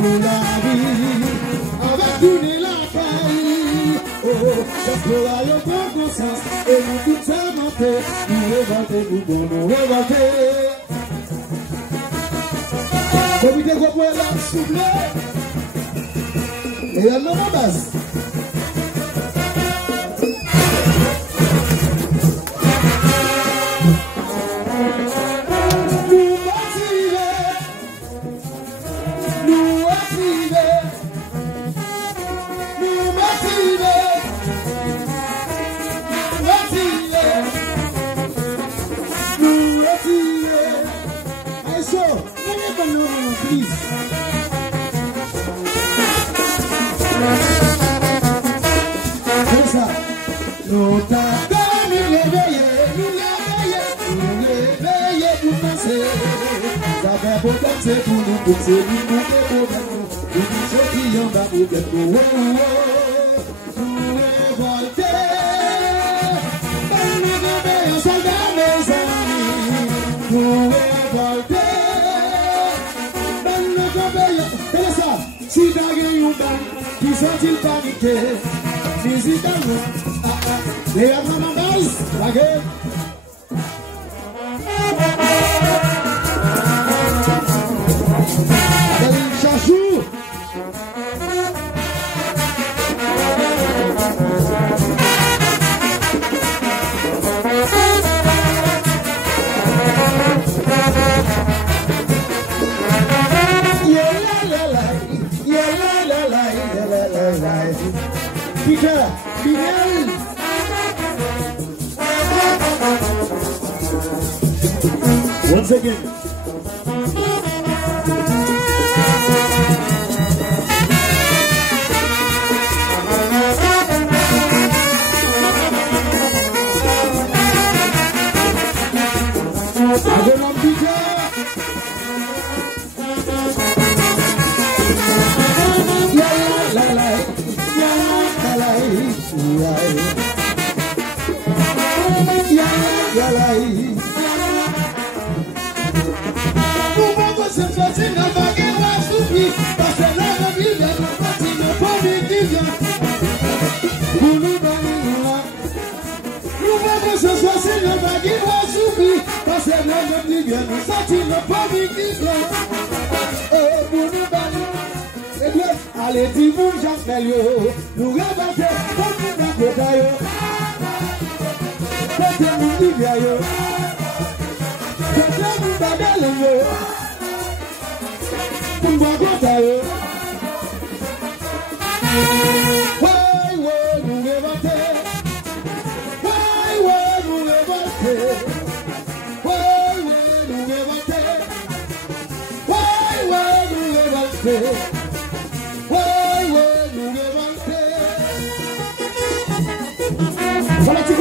pour la vie, avec tourner la caille. Oh, parce que là, il y a bon conscience, et nous tout ça monter, nous révolter, nous révolter. Comité groupe là, soufflé, et il y a l'homme en base. Nous t'attendons, nous réveiller, pour penser. D'abord, pour danser, pour nous pousser, nous qui en bas pour être nous révolter. Nous réveiller, soldats, mes amis. Nous révolter. Nous réveiller. Tenez ça, si t'as gagné une balle, qui sont-ils paniqués? Musicalement. Les Maman Guys, la gueule. Chachou. Peter, Miguel. Once again. Again, Peter. Allez, dis-vous, j'en nous rebattez, comme nous n'avons pas eu. Faites nous dire, faites nous bader, pour nous rebattez. Ouais, nous rebattez. Ouais, nous rebattez. Ouais, nous rebattez. Ouais, nous rebattez.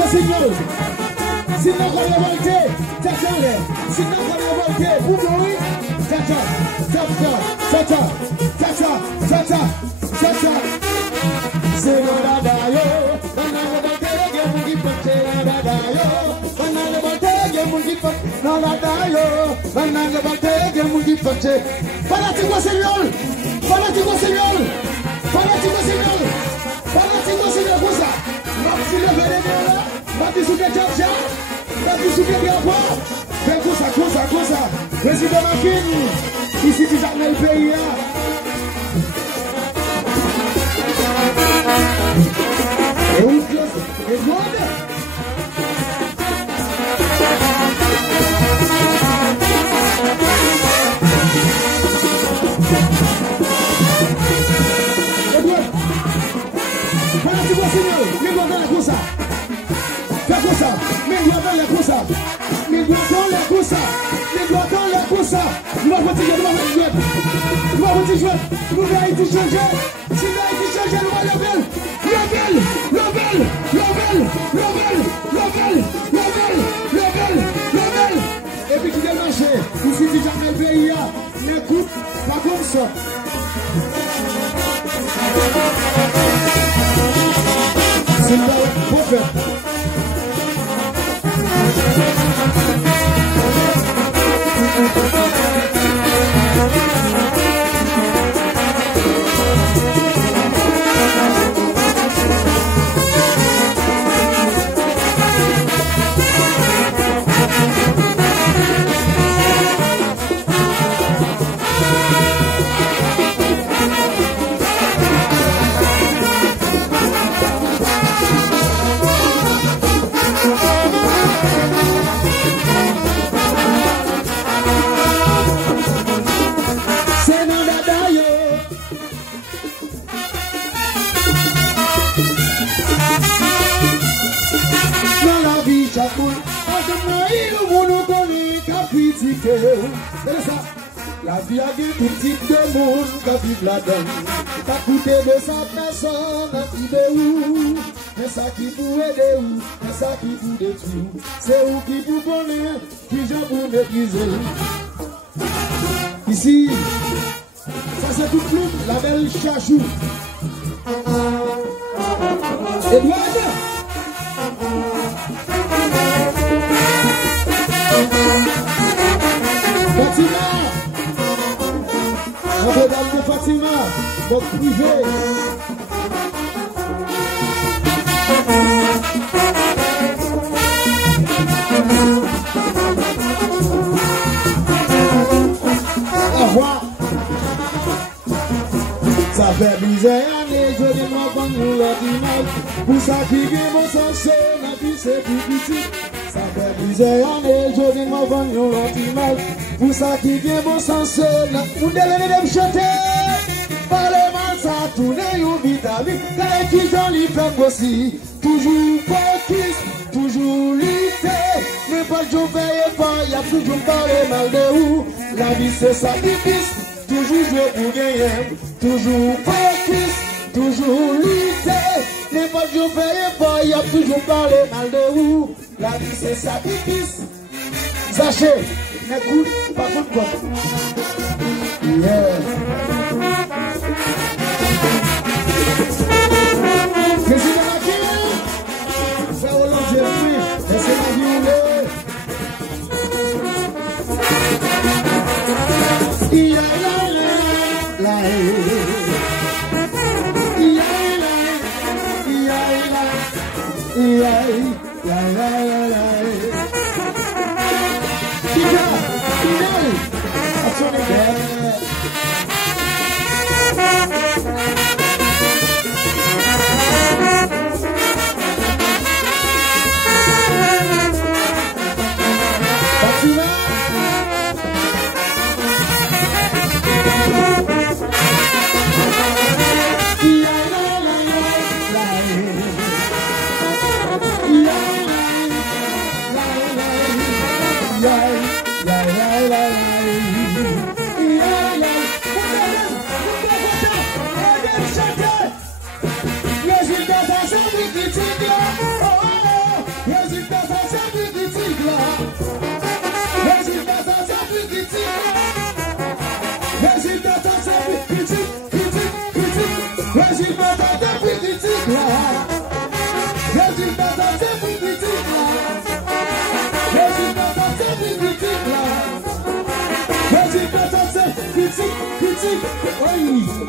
Signal, si nous avons révolté, tata, si nous avons révolté, vous voyez, tata, c'est le radayo, on a révolté, on dit pas c'est le radayo, on a révolté, on dit pas, non radayo, on a révolté, on dit pas c'est, fanatico Seigneur, pour ça, si le vénéneux là. Bati souke tchatcha, bati souke biapa. Fais comme ça. Président Makini, ici tu jamais le pays là. Et où est-ce que et puis tu démarches, ici tu jamais le pays, n'écoute pas comme ça. C'est là pour faire. La vie a des tout type de monde qui vit là-dedans. T'as coûté 200 personnes qui de où? Mais ça qui pour aider où? Mais ça qui pour détruire. C'est où qui pour connaître? Qui j'en pour maîtriser? Ici, ça c'est tout flou, la belle chachou. Edouard! Fatima, Notre-Dame de Fatima, votre privé. Au revoir. Ça fait misère, je dis moi quand nous l'ordinal. Pour ça qui vient mon sens, la vie c'est plus petit. Ça fait misère, je dis moi quand nous l'ordinal. Pour ça qui vient mon sens, vous devez me chanter. Parlez-moi ça, tournez une vitamine. Car qui j'en lit fait aussi. Toujours focus, toujours lutter. Mais pas de jour veille pas, y'a toujours parlé mal de où. La vie c'est sacrifice, toujours jouer pour gagner. Toujours focus, toujours lutter. Mais pas de jour veille pas, y'a toujours parlé mal de où. La vie c'est sacrifice. Sachez, écoute, pas contre quoi. Yeah. Président Maquille, ça Hollande, j'ai pris, laissez-moi violer. Yeah, la, la,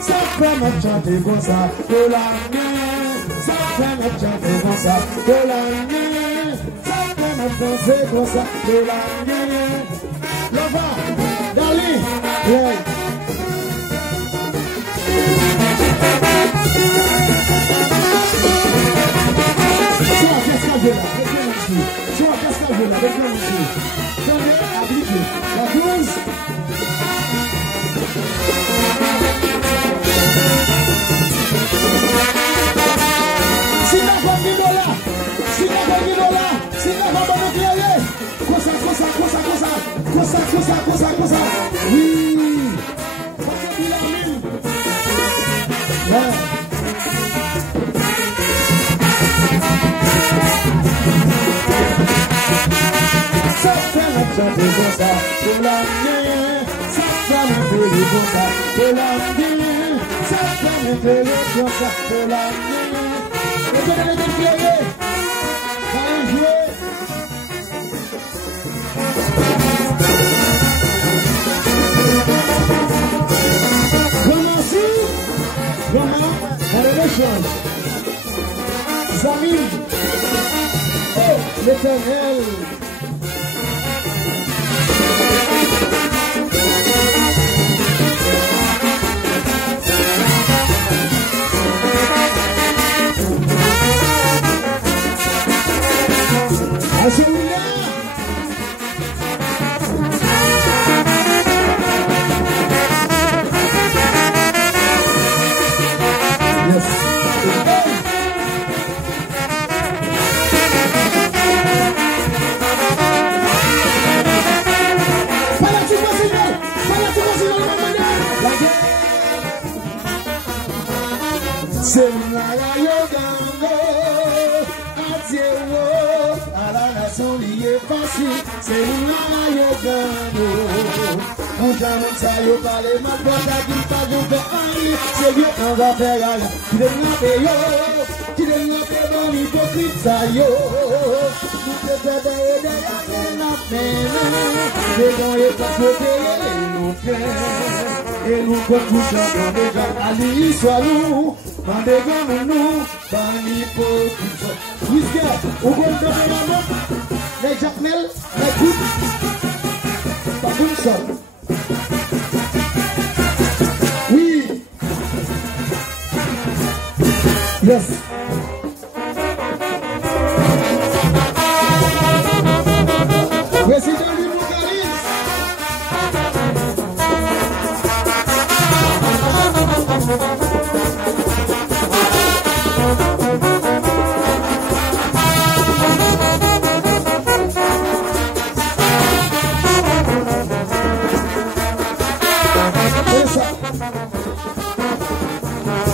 ça fait ma chanter comme ça, de la nuit. Ça fait ma chanter comme ça, de la nuit. Ça fait ma danser comme ça, de la nuit. Leva, Dali, yeah. Soit qu'est-ce que je là, soit qu'est-ce que je là, tenez, appliquez, la douce. Si la famille là, si la famille là, si la famille là, comme ça, oui, yeah. Ça fait la chanter comme ça, de la nuit, ça fait me faire comme ça, de la nuit, ça fait me faire comme ça, de la nuit. Et de les déclarer, allez jouer. Commencez, vraiment, allez les choses. Zamine, oh, l'Éternel. C'est la yoga, à la nation liée facile, c'est la yoga. On jamais ça yo parler ma porte à qui pas de faire c'est bien on va faire là qui donne yo qui donne dans l'hypocrite ça yo nous te faire derrière la peine les gens et pas côté nous fait et nous couchons dans des gars ali soit nous dans des gars nous dans l'hypocrite Whisky au bon de la main les Jacmel les coups pas une seule. Oui. Yes. Président du Bougaris.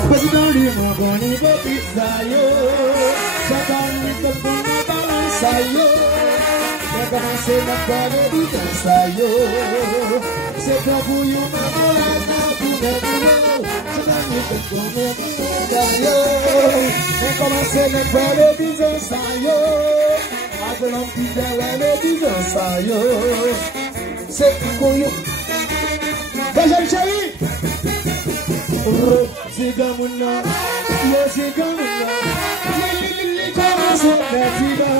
Président du Mongoni, Bopizza yo, chacun de bon balance yo, j'ai commencé ma part de business yo, c'est pour vous yo, maman la pour mes boulot, chacun de bon balance yo, j'ai commencé ma part de business yo, avec l'empire de business yo, c'est pour vous yo, Benjamin Chéri. Sigamuna, yo sigamuna, lili kama so betiga.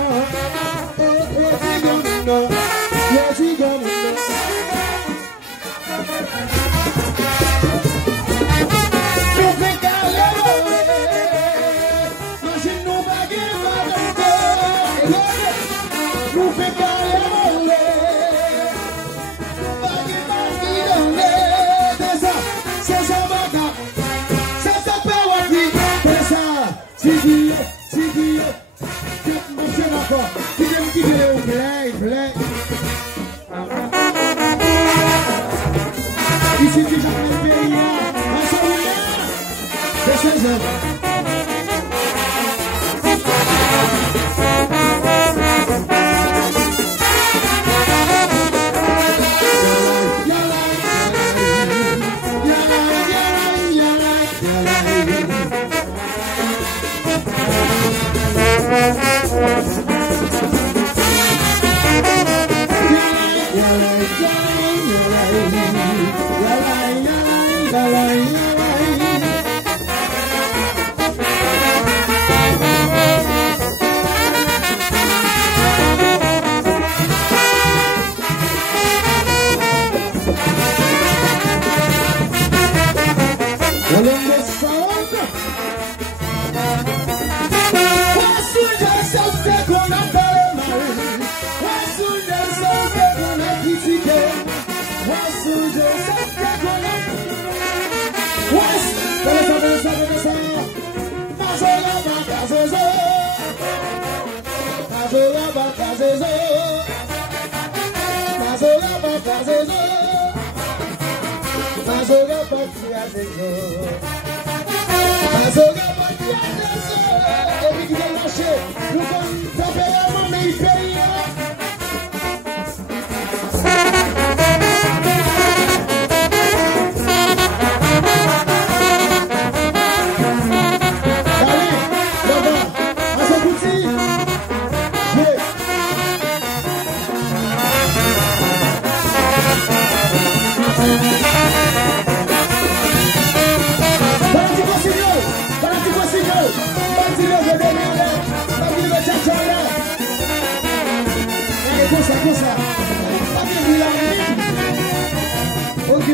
Sigamuna, yo sigamuna. No fica leve, mas não vai guardar. No fica leve, vai guardar. Dessa, se baga. Sigui, monsieur d'accord, qui vient au plein. Ici, tu as un pays, un sourire, c'est 16 heures. Cosa. Ok.